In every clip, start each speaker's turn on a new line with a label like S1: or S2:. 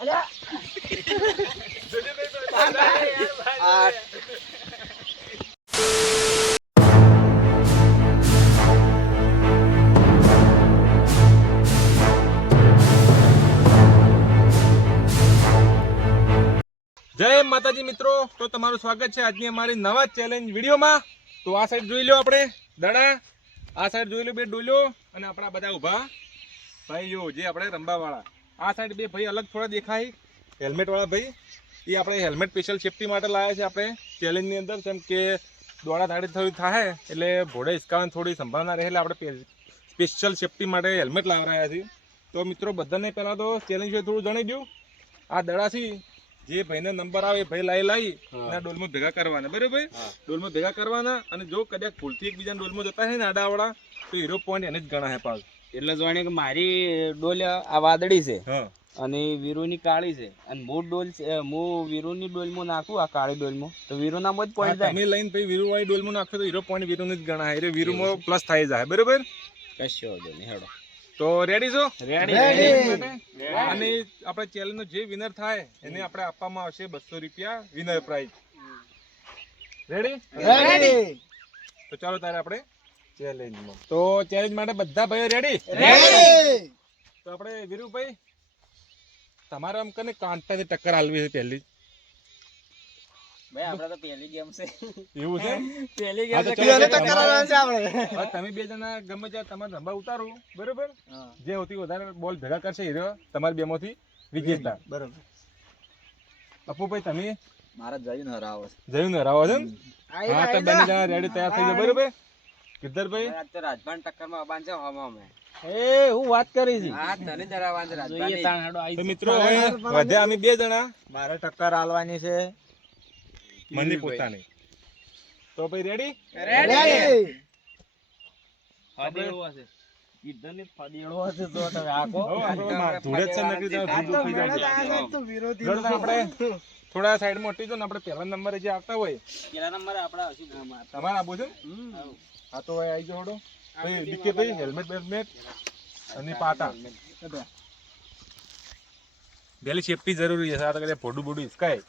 S1: જય માતાજી મિત્રો, તો તમારું સ્વાગત છે આજની અમારી નવા ચેલેન્જ વિડીયોમાં. તો આ સાઈડ જોઈ લો આપણે દડા આ સાઈડ જોઈ લો બે ડોલ્યો અને આપણા બધા ઊભા ભાઈઓ, જે આપણે રંબાવાળા. આ સાઈડ બે ભાઈ અલગ થોડા દેખાય. હેલ્મેટવાળા ભાઈ. એ આપણે હેલ્મેટ સ્પેશિયલ સેફટી માટે લાવ્યા છે આપણે. ચેલેન્જની અંદર જેમ કે દોડા ધાડી થોડી થાય એટલે ઘોડે હિસકાવાની થોડી સંભાવના રહે એટલે આપણે સ્પેશિયલ સેફટી માટે હેલ્મેટ લાવી રહ્યા છીએ તો મિત્રો બધાને પહેલાં તો ચેલેન્જ હોય થોડું જણાવી દઉં આ દડાથી જે ભાઈને નંબર આવે એ ભાઈ લાઈ લાવી અને ડોલમાં ભેગા કરવાના. બરાબર ડોલમાં ભેગા કરવાના અને જો કદાચ ભૂલથી એકબીજાના ડોલમાં જતા હોય ને આડાવાળા તો હીરો પોઈન્ટ એને જ ગણાય પાછું.
S2: એટલે જાણે કે મારી ડોલ આ વાદળી છે અને વીરુની કાળી છે. અને મૂળ ડોલ છે હું વીરુની ડોલમાં નાખું આ કાળી ડોલમાં. તો વીરુના જ પોઈન્ટ થાય
S1: તમે લઈને પછી વીરુ વાળી ડોલમાં નાખો તો હીરો પોઈન્ટ વીરુને જ ગણાય. એટલે વીરુમાં પ્લસ થઈ જાય. બરોબર?
S2: કશો વાંધો નહીં હેડો.
S1: તો રેડી છો?
S2: રેડી
S1: અને આપણે ચેલેન્જ નો જે વિનર થાય એને આપણે આપવામાં આવશે બસો રૂપિયા વિનર પ્રાઇઝ રેડી તો ચાલો તારે આપણે ચેલેન્જમાં તો ચેલેન્જ માટે બધા ભાઈઓ રેડી તો આપણે વીરુભાઈ તમારે આમ કને કાંટાથી ટક્કર આલવી છે પહેલી.
S2: ભાઈ આપણે તો પહેલી ગેમ છે.
S1: એવું
S2: પહેલી
S1: તમારે- તમે બે જણા ગમે ત્યાં તમારે રંબા ઉતારો બરોબર? જે હોતી વધારે બોલ ભેગા કરશે હીરો તમારી બેમાંથી વિજેતા.
S3: બરોબર.
S1: અપુભાઈ તમે?
S3: મારા જઈને હરાવો
S1: જયું ને છે ને? હા તો બંને જણા રેડી તૈયાર થઈ જાય બરોબર? કિદ્દરભાઈ
S2: આજ તો રાજભાન ટક્કરમાં અબાન હમ અમે
S3: એ હું વાત કરી છે.
S2: આ તને ડરાવવાનું છે રાજભાન તાણ હેડો
S1: તો મિત્રો હવે અમે બે જણા.
S3: મારે ટક્કર આલવાની છે.
S1: મને પોતાની. તો ભાઈ રેડી
S3: રેડી
S2: ફાદેડો હશે.
S3: કીધું ફાડીડો હશે તો તમે આખો.
S1: ધૂળે છે નકરી તો ધૂળ થઈ જાય. જોડે તો આપણે થોડા સાઈડમાં હટી જાઓ ને આપણે પહેલા નંબરે જે આવતા હોય.
S2: પેલા નંબરે આપડા હશું.
S1: તમારે આપો છે ને? હા. તો આવી જાવ હડો ભાઈ ડીકે ભાઈ હેલ્મેટ બેલ્મેટ અને પાટા. પેલી સેફટી જરૂરી છે. આ કદાચ ફોડું બોડું હિસકાય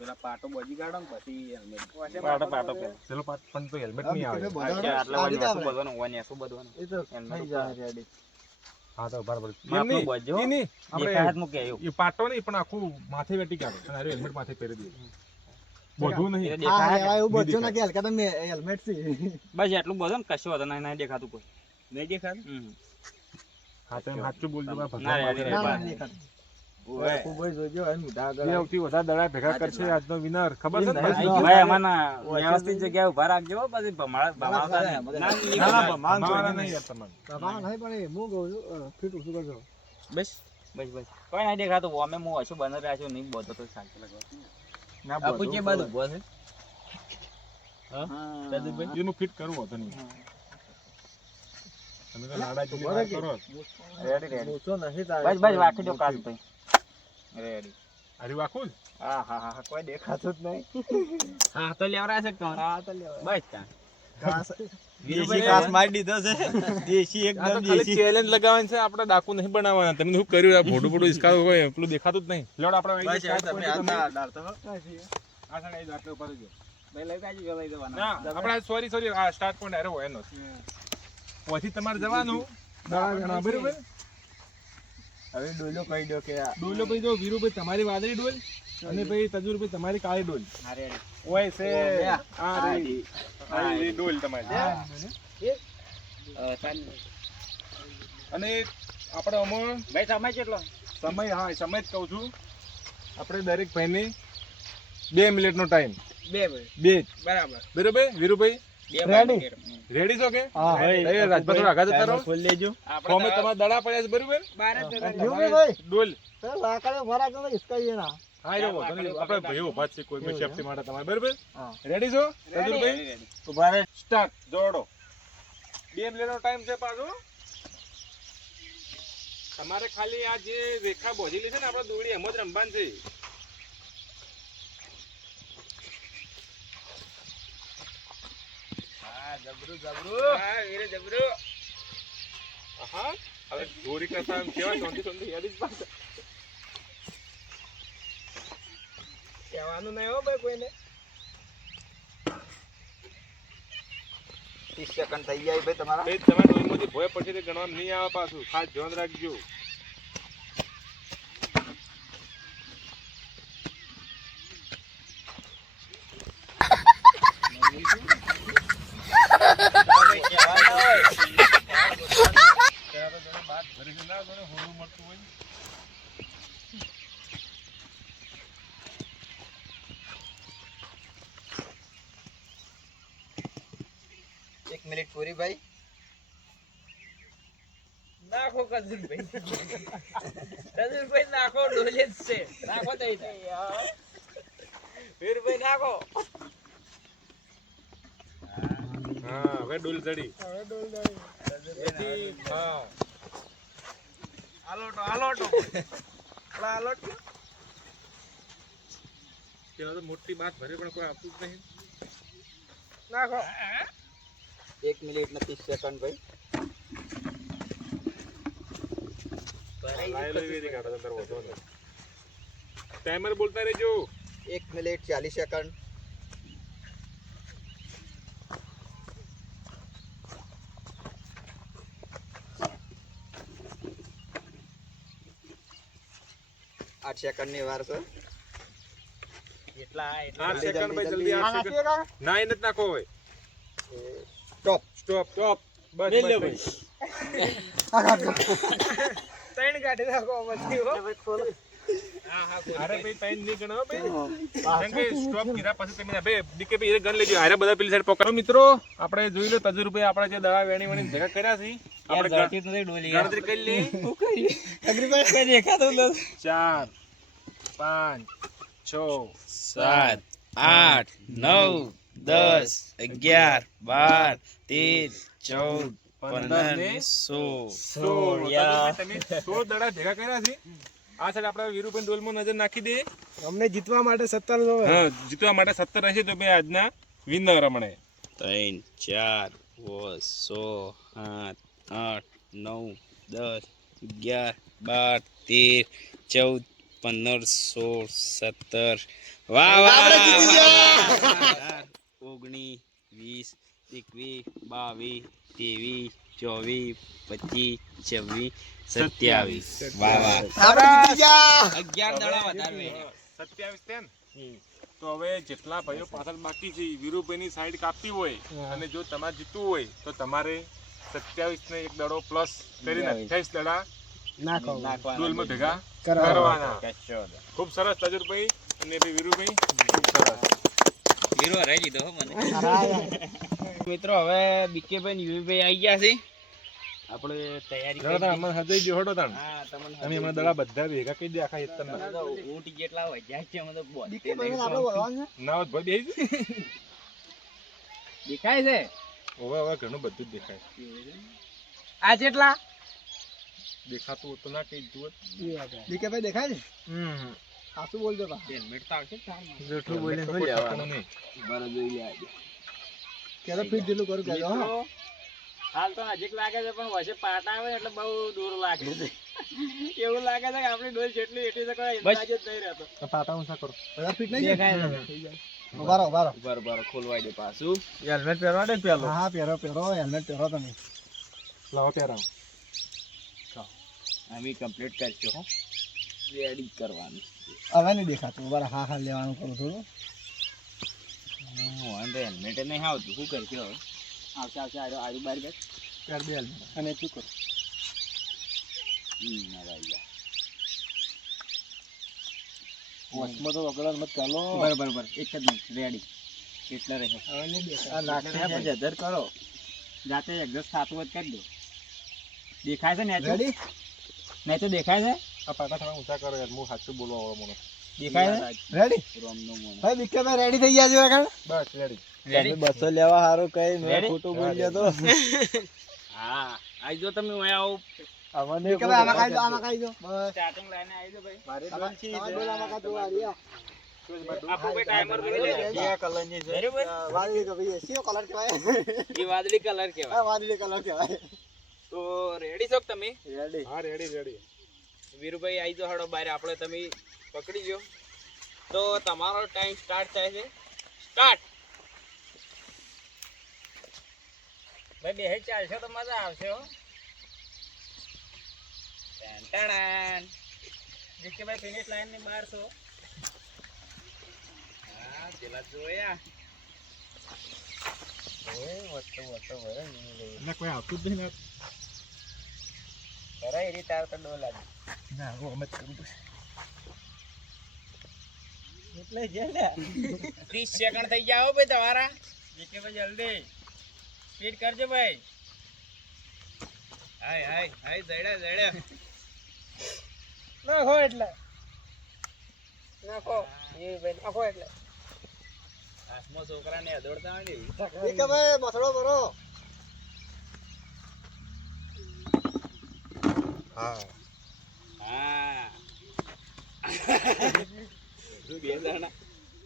S2: પેલા પાટો બજી કાઢો ને પછી હેલ્મેટ
S1: પાટો પાટો પેલો પાટ પણ તો હેલ્મેટ નહીં આવે.
S2: આટલા વાગે શું બધવાનું હોય ને શું બધવાનું
S3: એ તો થઈ જાય રેડી.
S1: હા તો બરાબર. નહીં, નહીં, નહીં. આપણે
S2: હાથ મૂકે
S1: એ પાટો નહીં પણ આખું માથે વેટી કાઢો. અને હેલ્મેટ માથે પહેરી દે બધું નહીં.
S2: દેખાય
S3: એવું
S1: બધું
S3: બધું હલકા તમે હેલ્મેટ છે
S2: બસ એટલું બધું ને કશું વાંધો નહીં નહીં દેખાતું કોઈ. નહીં દેખાતું?
S1: હા સાચું બોલજો ભગવાન
S2: અમે હું હશું બંધ રહ્યા છું નહીં બોલતો તો શાંતિ લાગવા
S3: ના
S2: આપુ
S3: બધું
S2: કે બાદ ઊભો છે? હા? દાદુભાઈ
S1: એનું ફિટ કરવું હતું નહીં. તમે તો લાડા જેવી વાત કરો.
S2: રેડી રેડી
S3: ઓછો નથી તારે.
S2: બસ બસ રાખી દો કાલ ભાઈ. રેડી
S1: અરે વાખું
S2: હા હા હા કોઈ દેખાતું જ નહીં.
S3: હા તો લેવરા છે કોણ હા તો લેવરા
S2: બસ ત્યાં
S3: કાસ કાસ મારી દીધો છે. દેશી
S1: આ તો ખાલી લગાવવાની છે આપણે ડાકુ નહીં બનાવવાના. તમે શું કર્યું? આ ફોટો હોય પેલું દેખાતું જ નહીં. લેવડ આપણે
S3: તમે ના
S1: આ
S2: ભાઈ લઈ લઈ જવાના.
S1: ના સોરી સોરી આ સ્ટાર્ટ પોઈન્ટ એરો એનો પછી તમારે જવાનું. બરોબર.
S3: હવે ડોલો કહી દો કે આ
S1: ડોલો ભાઈ જો વીરુભાઈ તમારી વાદળી ડોલ અને ભાઈ તજુરભાઈ તમારી કાળી ડોલ. ઓય છે.
S3: હા
S1: આ રહી આ રહી ડોલ તમારી. અને આપણે આમાં
S2: ભાઈ સમય કેટલો?
S1: સમય હા સમય જ કહું છું. આપણે દરેક ભાઈને બે મિનિટનો ટાઈમ
S2: બે ભાઈ
S1: બે બરાબર
S2: બરાબર.
S1: બરોબર? વીરુભાઈ?
S2: ભાઈ
S1: રેડી છો કે?
S3: હા
S1: ભાઈ રાજભા થોડા આગળ જતા રહો.
S3: ખોલ લેજો.
S1: ફોર્મે તમારા દડા પડ્યા છે બરોબર?
S2: બાર જ
S3: ભાઈ
S1: ડોલ
S3: સર લાકડે ભરા કે ઇસકાઈએ ના.
S1: હા જો આપણે ભાઈઓ ઊભા છે કોઈ બી સેફટી માટે તમારે. બરોબર?
S3: હા.
S1: રેડી છો? તજુરભાઈ
S2: ભાઈ
S1: તો રહે. સ્ટાર્ટ જોડો. બેમ લેનો ટાઈમ છે પાછો. તમારે ખાલી આ જે રેખા બોધેલી છે ને આપણે દોડી એમ જ રમવાનું છે.
S3: કહેવાનું નહીં હો ભાઈ કોઈને
S4: તમારા
S1: તમારે ઓઈમાંથી ભોય પછી ગણવાનું નહીં આવે પાછું. ખાસ ધ્યાન રાખજો.
S4: એક મિનિટ પૂરી ભાઈ.
S2: નાખો કજુરભાઈ કજુરભાઈ નાખો ડોલે જ છે. નાખો તઈ વીરભાઈ નાખો.
S1: હા હવે ડોલ ચડી. એથી હા
S2: આલોટો આલોટો આલોટો
S1: પેલા તો મોટી બાત ભરે પણ કોઈ આપતું જ નહીં.
S2: નાખો.
S4: એક મિનિટ ને ત્રીસ સેકન્ડ ભાઈ
S1: ટાઈમર બોલતા રહેજો.
S4: એક મિનિટ ચાલીસ સેકન્ડ આઠ સેકન્ડની વાર છે.
S2: એટલા
S1: આઠ સેકન્ડ ભાઈ જલ્દી. આઠ સેકન્ડ ના એ નથી નાખો હોય.
S4: સ્ટોપ
S1: સ્ટોપ બસ બસ
S2: ત્રણ કાઢી નાખો પછી હો. હા હા
S1: અરે ભાઈ ત્રણ નહીં ગણો ભાઈ. સ્ટોપ કીધા પછી તમે ભાઈ બીકે ભાઈ ગન લેજો. હારે બધા પેલી સાઈડ પકડો. મિત્રો આપણે જોઈ લો તજુર્બે આપણે જે દવા વેણી વેણી ભેગા કર્યા છે. આપણે ગણતરી કરી લઈએ
S2: કઈ દેખાતું
S1: ચાર પાંચ છ
S5: સાત આઠ નવ દસ અગિયાર બાર તેર ચૌદ પંદર સોળ.
S1: સોળ. તમે સોળ દડા ભેગા કર્યા છે. આ સાઈડ આપણે વીરુભાઈ ડોલમાં નજર નાખી દે.
S3: અમને જીતવા માટે સત્તર
S1: હા જીતવા માટે સત્તર હશે તો ભાઈ આજના વિનર રમણે.
S5: ત્રણ ચાર સો સાત આઠ નવ દસ અગિયાર બાર તેર ચૌદ પંદર સોળ સત્તર. વાહ વાહ. ઓગણીસ વીસ એકવીસ બાવીસ ત્રેવીસ ચોવીસ પચીસ છવ્વીસ સત્યાવીસ. વાહ વાહ.
S2: અગિયાર દાડા વધારે
S1: સત્યાવીસ છે તો હવે જેટલા ભાઈઓ પાછળ બાકી છે વીરુભાઈની સાઈડ કાપી હોય અને જો તમારે જીતવું હોય તો તમારે સત્યાવીસ ને એક દડો પ્લસ કરીને અઠ્યાવીસ દડા
S3: નાખો
S1: ડોલમાં ભેગા
S3: કરવાના.
S1: ખૂબ સરસ તજુરભાઈ અને ભાઈ વીરુભાઈ ખૂબ સરસ.
S2: હીરો હરાઈ લીધો હો મને. મિત્રો હવે બીકેભાઈ ને યુવીભાઈ આવી ગયા છે. આપણે તૈયારી
S1: અમને હજાઈ ગયો હડો તાણ.
S2: હા તમને
S1: અમે હમણાં દડા બધા ભેગા કરી દે આખા એકદમ
S2: ઊંટ જેટલા વધ્યા છે અમે તો બોલતે
S3: ડીકે આપણે બોલવાનું
S1: ના હોત ભાઈ બેસી
S2: દેખાય છે?
S1: હવે હવે ઘણું બધું જ દેખાય.
S2: આ જેટલા?
S1: દેખાતું હોત તો ના કઈ જુઓ
S3: ડીકે ભાઈ દેખાય છે?
S1: હમ.
S3: સાસુ બોલજો
S2: હેલ્મેટ તો આવશે જ તારમાં.
S1: જૂઠું બોલીને કોઈ ઠકાણું નહીં.
S3: કેરો ફીટ જેટલું કરું
S2: કેરો હાલ તો નજીક લાગે છે પણ વચ્ચે પાટા આવે એટલે બહુ દૂર લાગે છે. એવું લાગે છે કે આપણી ડોલ જેટલી એટલી તો કોઈ અંદાજ જ નહીં રહેતો.
S1: તો પાટા ઊંચા કરો?
S3: બધા ફીટ નહીં?
S2: દેખાય
S3: ઊભા રહો.
S2: બર બર ખોલવાઈ દે પાછું.
S1: હેલ્મેટ પહેરવા દે પેલો.
S3: હા હા પહેરો પહેરો હેલ્મેટ પહેરો તમે.
S1: લાવો પહેરાવો.
S2: અમે કમ્પ્લીટ કરજો હો. રેડી કરવાનું.
S3: હવે નહીં દેખાતું. ઊભા હા હા લેવાનું કરું થોડું
S2: વાંધો હેલ્મેટ નહીં આવતું. શું કરશે હવે? આવશે આવશે. આરો આરો બાર બેઠ
S3: પહેર બે હેલ્મેટ અને શું કરું. વચમાં તો મત ચાલો.
S2: બરાબર બરાબર. એક જ મિનિટ રેડી કેટલા રહે.
S3: હવે નહીં દેખાય.
S2: કરો. જાતે એડજસ્ટ થતું જ કરી દો. દેખાય છે ને
S3: રેડી
S2: નહીં તો દેખાય છે?
S1: આ પાટા થોડા ઊંચા કરો યાર હું સાચું બોલવા વાળો માણસ.
S2: દેખાય
S3: રેડી ભાઈ બીકે રેડી થઈ ગયા છે કાકા
S1: બસ રેડી
S2: રેડી
S3: બસો લેવા સારું કઈ
S2: Ready?
S3: ખોટું બોલ્યો તો.
S2: હા આઈ જો તમે આવું.
S3: આમાં દો આમાં દો. બસ.
S2: લાઈને આવી ભાઈ.
S3: છે. વાદળી કે ભાઈ. કલર કહેવાય.
S2: વાદળી કલર કહેવાય.
S3: આ વાદળી કલર કહેવાય.
S2: તો રેડી છો તમે?
S3: રેડી
S1: હા રેડી રેડી
S2: વીરુભાઈ આવી જો હાડો બહાર આપણે તમે પકડી જો
S5: તો તમારો ટાઈમ સ્ટાર્ટ થાય છે. સ્ટાર્ટ
S2: ભાઈ બે ચાલશો તો મજા આવશે હો. કે ભાઈ ફિનિશ લાઈનની બહાર છો.
S5: હા, પેલા જોયા.
S1: ના કોઈ આવતું જ નહીં.
S2: એ રીતે આવતો ડોલ આજે
S1: ના હું અમે કરું છું.
S2: એટલે ને
S5: ત્રીસ સેકન્ડ થઈ ગયા હો ભાઈ તમારા.
S2: કે ભાઈ જલ્દી. સ્પીડ કરજો ભાઈ.
S5: હાય હાય હાય જડ્યા જડ્યા.
S2: નાખો એટલે. નાખો. એ ભાઈ નાખો એટલે.
S5: હાથમાં છોકરાને અદોડતા હોય ને.
S3: ભીખાભાઈ મથડો ભરો.
S5: હા. બે જણા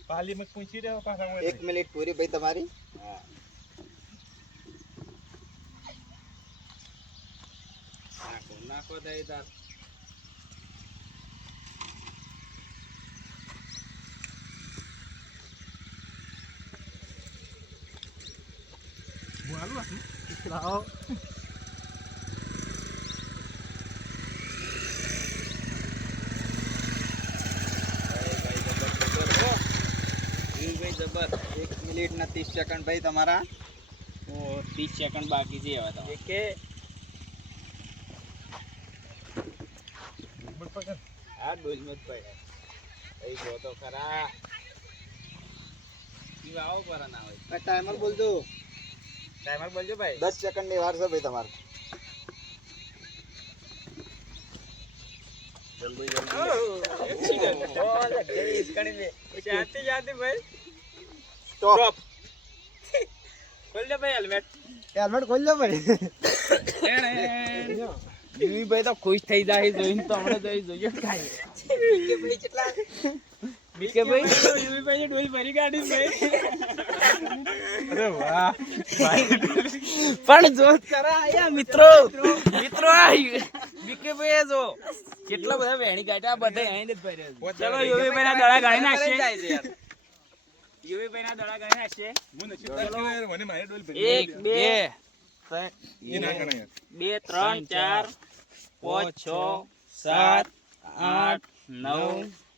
S1: પાલીમાં પૂછી રહ્યો પાછા હું
S4: એક મિનિટ પૂરી ભાઈ તમારી.
S5: હા નાખો નાખો
S1: હું?
S3: લાવો
S5: ભાઈ જબર જબર હો ભાઈ જબર
S4: એક મિનિટ ને ત્રીસ સેકન્ડ ભાઈ તમારા
S5: ત્રીસ સેકન્ડ બાકી છે હવે તો
S2: કે
S5: હા ડોલ મત ભાઈ એ જો તો ખરા આવો પર ના હોય
S3: ટાઈમર બોલજો
S2: ટાઈમર બોલજો ભાઈ
S4: દસ સેકન્ડની વાર છે ભાઈ તમારે
S5: જલ્દી જલ્દી
S2: જાતે જાતી ભાઈ
S4: સ્ટોપ
S2: ખોલ દે ભાઈ હેલ્મેટ
S3: હેલ્મેટ ખોલ લો ભાઈ.
S5: ભાઈ તો ખુશ થઈ જાય જોઈને તો હમણાં જોઈ જોઈએ કાંઈ
S2: કે ભાઈ? યુવી ભાઈ ડોલ ભરી કાઢી ભાઈ.
S1: અરે વાહ.
S5: પણ જોત કરા આયા મિત્રો. મિત્રો બીકે ભાઈ જો. કેટલા બધા વેણી કાઢ્યા બધા અહીં જ ભર્યા
S2: ચલો યુવી ભાઈ ના દડા ગાળી નાખશે ના દડા
S1: હું મને મારી ડોલ
S2: એક બે. બે ત્રણ. ચાર
S5: પાંચ છ સાત આઠ નવ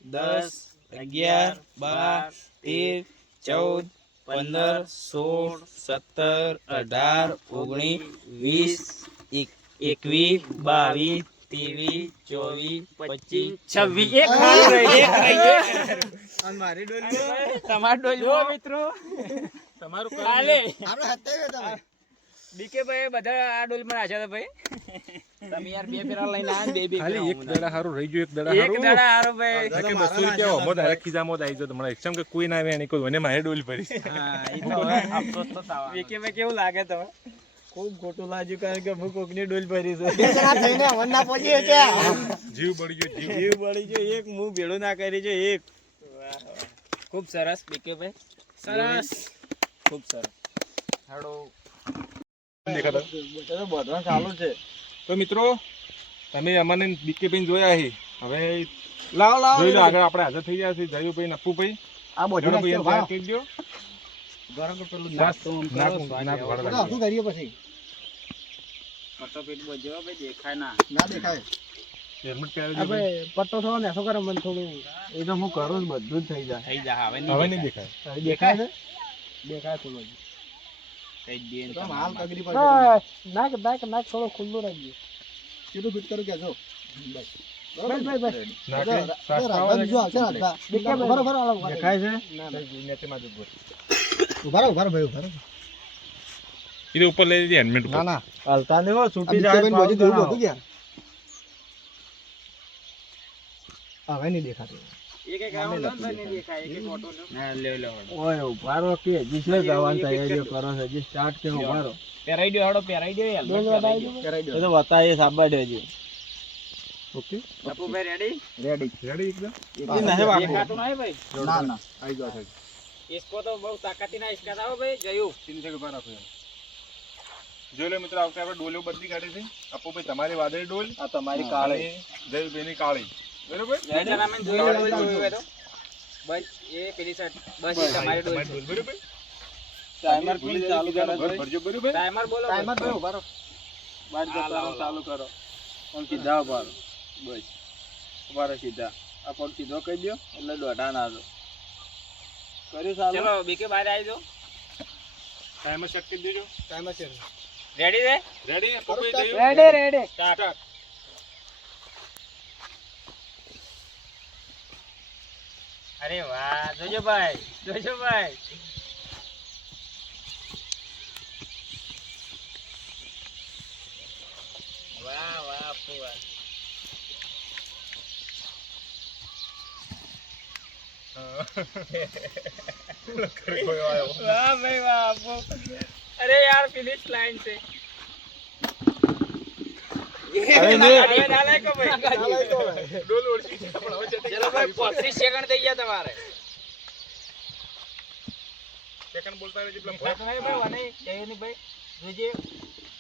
S5: દસ અગિયાર બાર તેર ચૌદ પંદર સોળ સત્તર અઢાર ઓગણીસ વીસ એક એકવીસ બાવીસ ત્રેવીસ ચોવીસ પચીસ છવ્વીસ. એક ખાલી રહી, એક રહી
S3: ડોલ
S2: જો મિત્રો.
S1: તમારું
S2: કાલે
S3: આપણે હત્યા ગયા તમે.
S2: બીકે ભાઈ બધા આ ડોલમાં નાખ્યા ભાઈ.
S5: તમે યાર બે ફેરા લઈને આવ્યા બે બે
S1: ખાલી એક દડા હારું રહી ગયું એક દડા
S2: એક
S1: હારું.
S2: ભાઈ.
S1: કે બસો રૂપિયા હોમો direct ખિસ્સામાં જ આવી જતો. મને એક્ઝામ કે કોઈ ના આવે એની કોઈ મને મારી ડોલ ભરી
S5: હા એ તો અફસોસ તો
S2: ભાઈ કેવું લાગે તમે ખૂબ ખોટું લાગ્યું કારણ કે હું કોકની ડોલ ભરી છે.
S1: જીવ બળી ગયો જીવ.
S2: જીવ બળી ગયો. એક હું ભેળો ના કરી છે એક. ખૂબ સરસ બીકે ભાઈ સરસ. ખૂબ સરસ.
S5: હાડો.
S1: દેખાતા?
S3: ચાલુ છે.
S1: તો મિત્રો તમે અમને બીકે ભાઈ જોયા છે હવે
S3: લાવ લાવ.
S1: જોઈ લો આગળ આપણે હાજર થઈ ગયા છે જયુભાઈ નપ્પુભાઈ.
S3: આ બધું
S1: ભાઈ કરી દો
S5: ગરમ પેલું નાસ્તો આમ કરો,
S3: શું કરીએ પછી?
S5: પટ્ટો પીટ બોલજો ભાઈ દેખાય ના.
S3: ના દેખાય.
S1: હેલ્મેટ
S3: પટ્ટો થવો ને શું કરે મને થોડું એ તો હું કરું બધું જ થઈ જાય.
S5: થઈ હવે
S1: હવે
S5: નહીં દેખાય.
S1: દેખાય.
S3: છે? દેખાય થોડું નાક નાક નાક થોડો ખુલ્લું રાખજો. કેટલું ફિટ કરું બસ.
S1: ઉપર લઈ હેલ્મેટ
S3: ના ના. હલતા નહીં છૂટી જાય બધું દેવું બધું ગયા હવે નહીં દેખાતું
S2: એક એક આવો ન થાય ને દેખાય એક એક ઓટો ન
S5: ના, લે લે હળો.
S3: ઓય ઉભા રહો કે હજી છે જવાનું તૈયારીઓ કરો છો હજી સ્ટાર્ટ કે ઉભા રહો
S5: પહેરાઈ દ્યો, હળો, પહેરાઈ દ્યો, helmet પહેરાઈ દ્યો.
S3: એ તો બતાવીએ સાબાડે હજી ઓકે
S2: ટપુભાઈ રેડી
S3: રેડી
S1: રેડી એકદમ
S2: દેખાતું નહીં ભાઈ
S3: ના ના
S1: આવી ગયો છે
S2: इसको तो બહુ તાકાતી ના ઇસકા થાઓ ભાઈ જયું
S1: તીન સેકન્ડ ઉભા રાખો એમ. જોઈ લો મિત્રો આવતા આપણે ડોલીઓ બદલી કાઢી છે આપો ભાઈ તમારી વાદળી ડોલ
S3: આ તમારી
S1: અને જયુભાઈની કાળી બરોબર?
S2: જયરામે જોઈ લો જોયું હોય તો બસ એ પેલી સાઈડ બસ એ તમારી ડોલ
S1: બરોબર?
S2: ટાઈમર ફૂલ ચાલુ કરો
S1: ભરજો બરોબર?
S2: ટાઈમર બોલો.
S3: ટાઈમર ભાઈ ઊભા
S2: બાર જતા ચાલુ કરો. આમ સીધા ઊભા બસ. ઊભા સીધા. આ પગ સીધો કહી દો એટલે દોઢા ના દો. કર્યું ચાલુ? ચલો બીકે બહાર આવી જાઓ.
S1: ટાઈમર સેટ કરી દેજો.
S3: ટાઈમર છે?
S1: Ready ready
S3: ready ready
S2: start અરે વાહ જોજો ભાઈ જોજો ભાઈ. વાહ વાહ વાહ વાહ ભાઈ વાહ અરે યાર ફિનિશ લાઈન છે.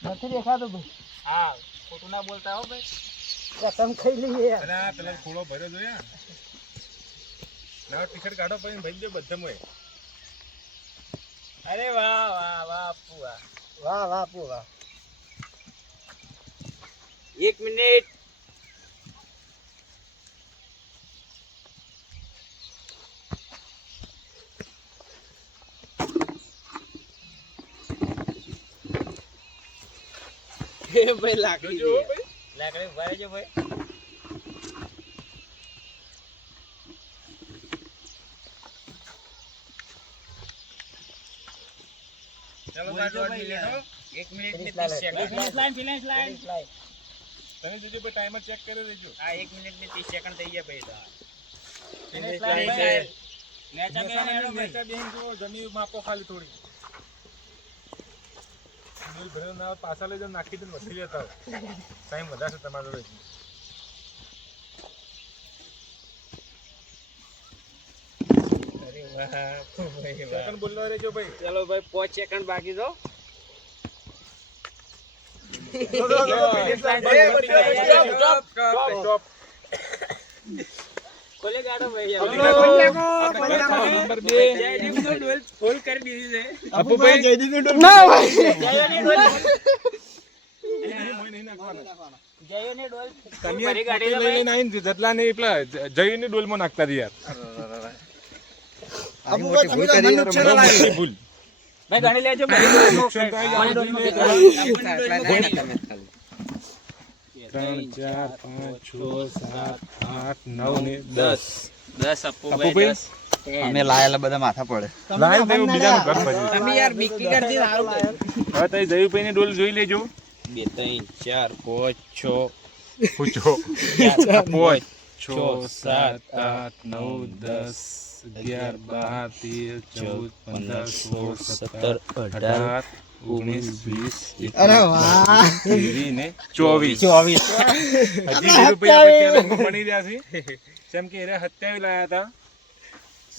S3: નથી દેખાતું
S2: હા ખોટું ના બોલતા હો ભાઈ
S3: પતંગ ખાઈ લઈએ.
S1: પેલા થોડો ભર્યો જોયા નવો ટી-શર્ટ કાઢો પછી ભાઈ દો બધા મોય
S2: અરે વાહ વાહ વાહ વાહ
S3: વાહ વાહ
S2: એક મિનિટ ભાઈ લાકડી
S1: જોજો હો ભાઈ
S2: લાકડી ઊભા રહેજો ભાઈ
S1: ચાલો તાર દોઢ મિનિટ હો.
S2: એક મિનિટ ને ત્રીસ second finish line finish line
S1: તમે જોજો ભાઈ ટાઈમર ચેક કરી દેજો
S2: આ એક મિનિટ ને ત્રીસ સેકન્ડ થઈ ગયા ભાઈ તો.
S1: માપો ખાલી થોડી. ભરેલો ના પાછા લઈ જાવ નાખી દો ને વસી લેતા ટાઈમ વધારે છે તમારો જોડે. સેકન્ડ બોલવા રહેજો ભાઈ.
S2: ચલો ભાઈ પાંચ સેકન્ડ બાકી છો
S1: Stop.
S2: ખોલે કાઢો ભાઈ
S1: નંબર
S2: ડોલ ફૂલ કરી દીધી છે
S1: અપુભાઈ.
S3: ના
S2: ડોલ ડોલ
S1: આવીને જતલા ને પેલા જ- જયુની ડોલમાં નાખતા યાર. ભૂલ.
S2: ભાઈ ગણી લેજો ભાઈ
S1: નુકસાન તો આવી જાય. ત્રણ ચાર પાંચ છ સાત આઠ નવ ને દસ.
S2: દસ. આપો
S1: અપુભાઈ
S4: અમે લાયેલા બધા માથા પડે.
S1: લાઈન તો બીજાનું ઘર ભર્યું.
S2: તમે યાર બીકી કરતી સારું
S1: હવે તમે જયુભાઈ ની ડોલ જોઈ લેજો.
S2: બે ત્રણ ચાર પાંચ છ.
S1: પૂછો.
S2: ચાર,
S1: પાંચ છ સાત આઠ નવ દસ. અગિયાર બાર તેર ચૌદ પંદર સોળ સત્તર અઢાર ઓગણીસ વીસ
S3: અરે વાહ!
S1: ને ચોવીસ. હજી રહ્યા છે. જેમ કે એને સત્યાવીસ લાયા હતા.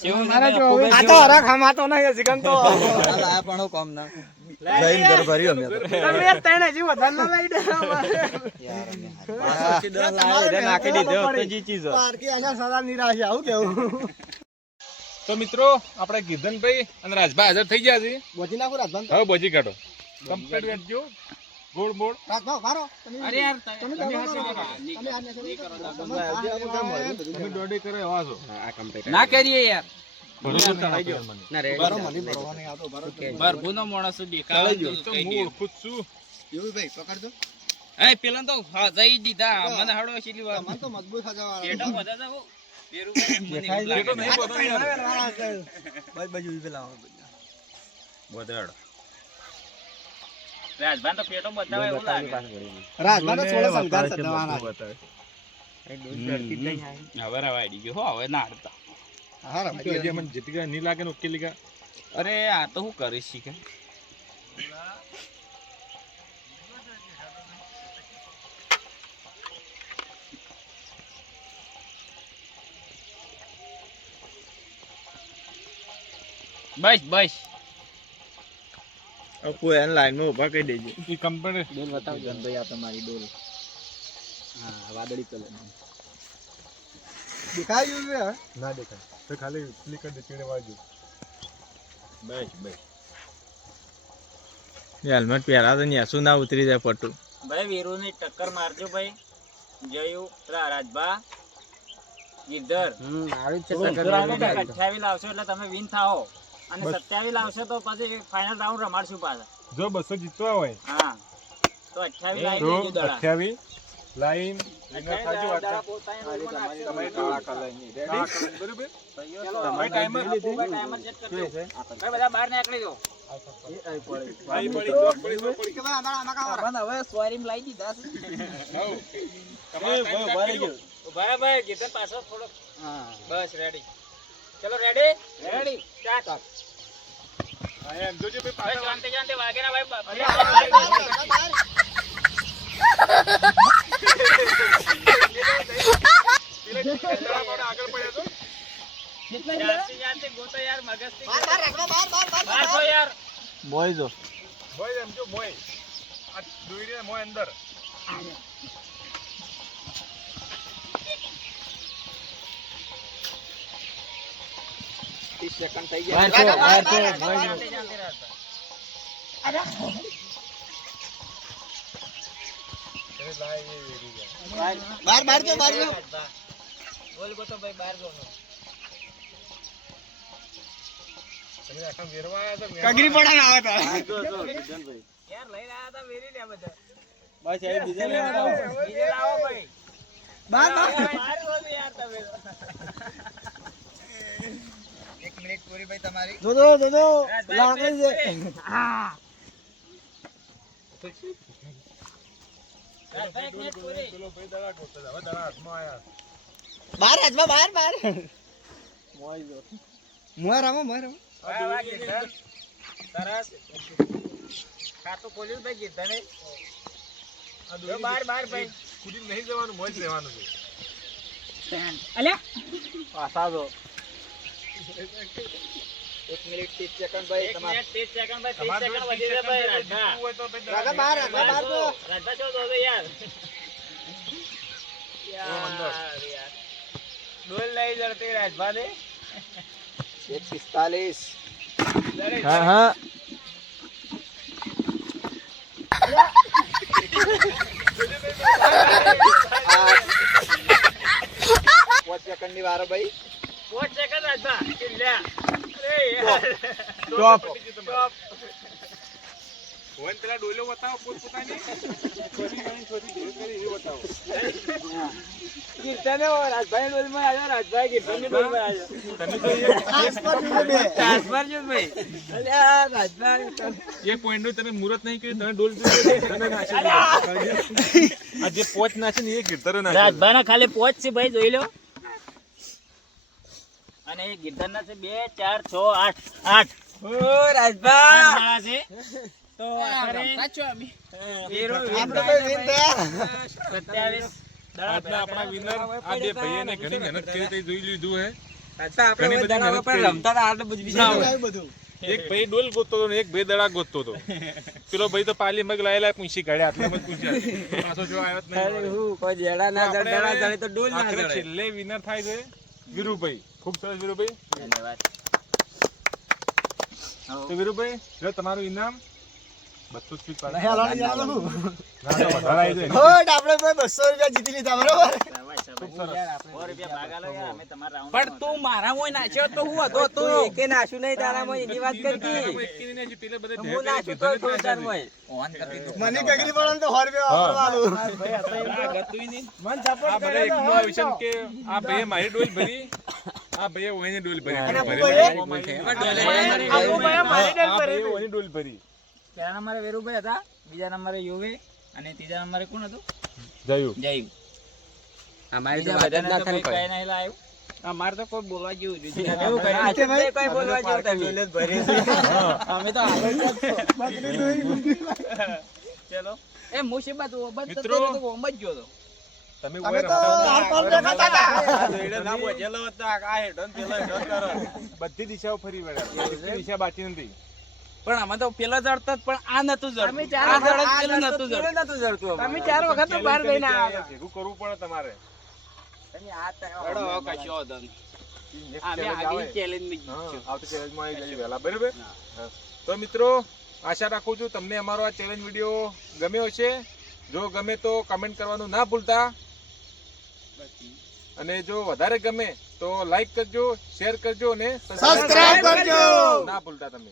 S3: નાખી દીધો આવું કેવું?
S1: તો મિત્રો આપણે ગિરધનભાઈ અને રાજભાઈ હાજર થઈ ગયા છે
S3: બોજી નાખો રાજભાન
S1: હવે બોજી કાઢો. કમ્પ્લીટ વેચજો. ગોળ મોળ
S3: રાજભાન ભારો
S2: અરે યાર
S3: તમે
S2: તમે
S3: ના. તમે
S1: દોડે કરે એવા છો.
S2: કરીએ યાર. પેલા તો જઈ દીધા. મને હાડો છેલ્લી
S3: તો મજબૂત હજાવાળા.
S2: તો પેરું મને એવું લાગે
S1: પેટો નહીં
S2: રાજભાન તો પેટો બતાવે એવું લાગે.
S3: રાજભાન તો સોળે સંઘાર સદાવાના.
S2: હવે રવાડી ગયો. હો હવે ના હડતા
S3: હા,
S1: તો હજી મને જીતી ગયા નહીં લાગે ને ઉકેલી ગયા
S2: અરે આ તો હું કરીશ શીખે. બસ બસ.
S4: અપુ એને લાઈનમાં ઊભા કરી દેજો.
S1: એ કમ્પ્લીટ
S3: ડોલ બતાવજો ભાઈ આ તમારી ડોલ. હા વાદળી કલર દેખાય ગયું છે
S1: ના દેખાય. તો ખાલી ક્લિક કરી દે ચીડે વાળજો.
S2: બસ બસ.
S5: હેલ્મેટ પહેરા તો નેસું ના ઉતરી જાય પટુ
S2: ભાઈ વીરુ ની ટક્કર મારજો ભાઈ. જયું રાજભા ગિરધર. અઠ્યાવીસ લાવશો એટલે તમે વિન થાઓ. અને. સત્યાવીસ લાવશો તો પછી ફાઇનલ રાઉન્ડ રમાડશું પાછા.
S1: જો બસો જીતવા હોય.
S2: હા. તો અઠ્યાવીસ
S1: અઠ્યાવીસ લાઈન.
S2: બસ રેડી ચલો રેડી રેડી સ્ટાર્ટ
S1: હા, એમ જોજો ભાઈ
S2: ભાઈ
S1: પાછળ
S2: શાંતિ શાંતિ વાગે ના ભાઈ
S1: આગળ પડ્યા તો
S2: ગોતો યાર મગજથી
S3: બાર, બાર રાખો, બાર, બાર, બાર, બાર.
S2: પાછો યાર
S5: બોય જો
S1: મોય એમ જો મોય આ દોરીને મોય અંદર લાય એ વેરી ગયા.
S3: બાર, બાર જો, બાર જો.
S2: બોલ ગોતો ભાઈ બાર જો
S3: કગરી. પડા ના આવે તો.
S2: યાર લઈને આયા તા વેરી ને બધા
S3: બસ એ બીજે આવો.
S2: બીજે લાવો ભાઈ
S3: બાર, બાર.
S2: બાર ને યાર તમે
S3: જો, જો, જો, જો. લાકડી છે.
S2: રાજભાઈ એક મિનિટ પૂરી.
S1: ભાઈ તમારી ગોતતો હતો. હવે છે
S3: બાર હાથમાં, બાર, બાર. મોય રમો, મોય રમો.
S2: વાહ, વાહ, ગીધર. સરસ ખાતું ખોલ્યું ભાઈ
S1: કૂદીને નહીં જવાનું મોજ જ રહેવાનું છે
S2: અલ્યા એક મિનિટ ત્રીસ સેકન્ડ ભાઈ ત્રીસ સેકન્ડ ભાઈ ત્રીસ
S1: તમારે
S2: સેકન્ડ વધી જાય ભાઈ
S3: બહાર, બહાર તો.
S2: છો યાર. યાર યાર. ડોલ નહીં જડતી
S3: એક પિસ્તાલીસ.
S5: હા હા.
S3: પાંચ. સેકન્ડની વારો ભાઈ.
S2: પાંચ સેકન્ડ રાજભા ચિલ્લ્યા અરે યાર
S1: સ્ટોપ સ્ટોપ પેલા ડોલો બતાવો પોતપોતાની છોરી ગણી છોરી ધીરે કરી એ બતાવો
S2: કીર્તને રાજભાઈ ડોલમાં આવ્યો રાજભાઈ કીર્તનની ડોલમાં આવ્યો.
S1: તમે તો એક-
S3: ટ્રાન્સફર જોઈએ બે.
S2: ટ્રાન્સફર જો ભાઈ. અલ્યા રાજભાઈ
S1: એક point નું તમે મુહૂર્ત નહીં કર્યું તમે ડોલ તમે નાખી. આ જે પોચ નાખે ને એ ગીરધરો નાખે
S2: રાજભાઈ ના ખાલી પોચ છે ભાઈ જોઈ લો. અને એ ગિરધરના છે બે ચાર છ આઠ. આઠ. આઠ તો આખરે વીરો
S3: આપણે ભાઈ win થયા.
S2: સત્યાવીસ
S1: આપણા વિનર આ બે ભાઈઓને ઘણી મહેનત કરી તે જોઈ લીધું હે. ઘણી બધી મહેનત કરી.
S3: આવ્યું બધું.
S1: એક ભાઈ ડોલ ગોતતો હતો એક ભાઈ દડા ગોતતો હતો. પેલો ભાઈ તો પાલી મગ લાયેલા પૂછી કાઢ્યા આટલા જ પૂછ્યા પાછો જો આવ્યો જ નહીં. આપણે હવે આખરે છેલ્લે વિનર થાય છે. વીરુભાઈ. ખૂબ સરસ વીરુભાઈ.
S2: ધન્યવાદ.
S1: તો વીરુભાઈ જો તમારું ઇનામ બસો
S3: ભાઈ રૂપિયા જીતી લીધા બરોબર?
S5: પણ તું મારા મોય નાખ્યો તો હું હતો તો એકે નાશું નહીં તારા મોય એની વાત કરી
S1: તારામાં એકેય નહીં જીતી, એટલે બધે
S5: હું નાશું તો થોડું મોય
S3: મને કગરી પડે તો સો વાપરવાનું.
S1: આ બધા એકનું આવ્યું છે ને કે આ ભાઈએ મારી ડોલ ભરી આ ભાઈએ ઓયની ડોલ ભરી.
S3: અને
S1: આ ભાઈએ ઓયની ડોલ ભરી.
S2: પહેલા નંબરે વેરુભાઈ હતા બીજા નંબરે યુવે અને ત્રીજા નંબરે કોણ હતું?
S1: જયું.
S2: જયુ.
S5: અમારી
S2: બીજા બધાને તો કરી કઈ નહીં લાવ્યું.
S5: અમારે તો કોઈ બોલવા જેવું
S2: તો. ચલો.
S5: એ મુસીબત
S1: મિત્રો.
S5: ઓમ જ ગયો તો.
S1: તમે
S3: તો.
S1: બધી દિશાઓ ફરી વળ્યા. દિશા બાકી નથી.
S5: પણ આમાં તો પેલા જડતા પણ આ નતું જડતું.
S2: અમે ચાર
S5: આ
S2: વખત
S5: જડત
S2: આ
S5: નતું
S2: જડતું,
S5: નતું જડતું.
S2: તમે ચાર વખત તો બહાર ગઈને આવ્યા
S1: ભેગું કરવું પડે તમારે
S2: હેડો, હવે કશો વાંધો નહીં.
S1: Next
S2: અમે
S1: challenge ચેલેન્જમાં
S2: જીતશું.
S1: આવતી challenge માં આવી જઈએ વહેલા, બરાબર. તો મિત્રો આશા રાખું છું તમને અમારો આ ચેલેન્જ વીડિયો ગમ્યો હશે જો ગમે તો કમેન્ટ કરવાનું ના ભૂલતા અને જો વધારે ગમે તો લાઈક કરજો શેર કરજો અને
S3: સબસ્ક્રાઇબ કરજો.
S1: ના ભૂલતા તમે